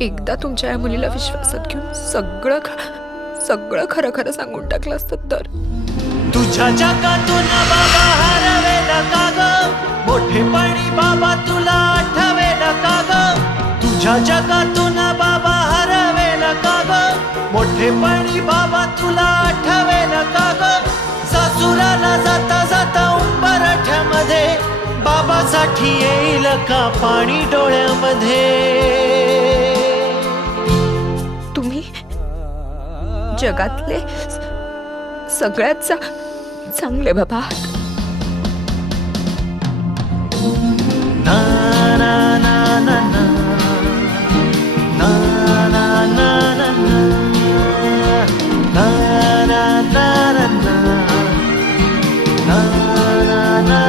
एकदा तुमच्या या मुलीला विश्वासात घेऊन सगळं सगळं खरं खरं सांगून टाकलं असतं तर? तुझ्या जगातून बाबा हरवे नका ग? मोठेपणी बाबा तुला आठवे नका ग? तुझ्या जगातून बाबा हरवे नका ग? मोठेपणी बाबा तुला आठवे नका बाबासाठी येईल का पाणी डोळ्यामध्ये तुम्ही जगातले सगळ्यात चा- चांगले बाबा आहात ना